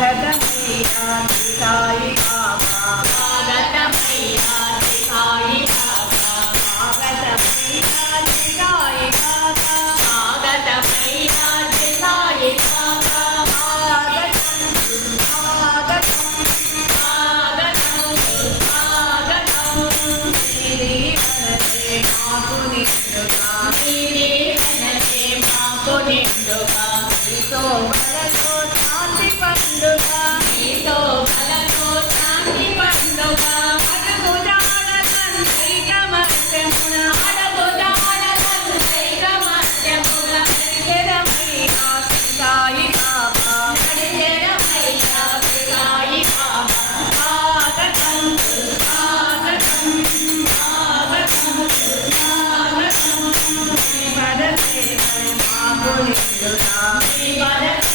భారతమయ్యా సాయి బాబా భారతమయ్యా సాయి బాబా భారతమయ్యా సాయి బాబా భారతమయ్యా సాయి బాబా భారతం భారతం భారతం భారతం శ్రీ వనసే మాకు నిండుగా శ్రీ వనసే మాకు నిండుగా పండుగ करते हैं माँ को निकलना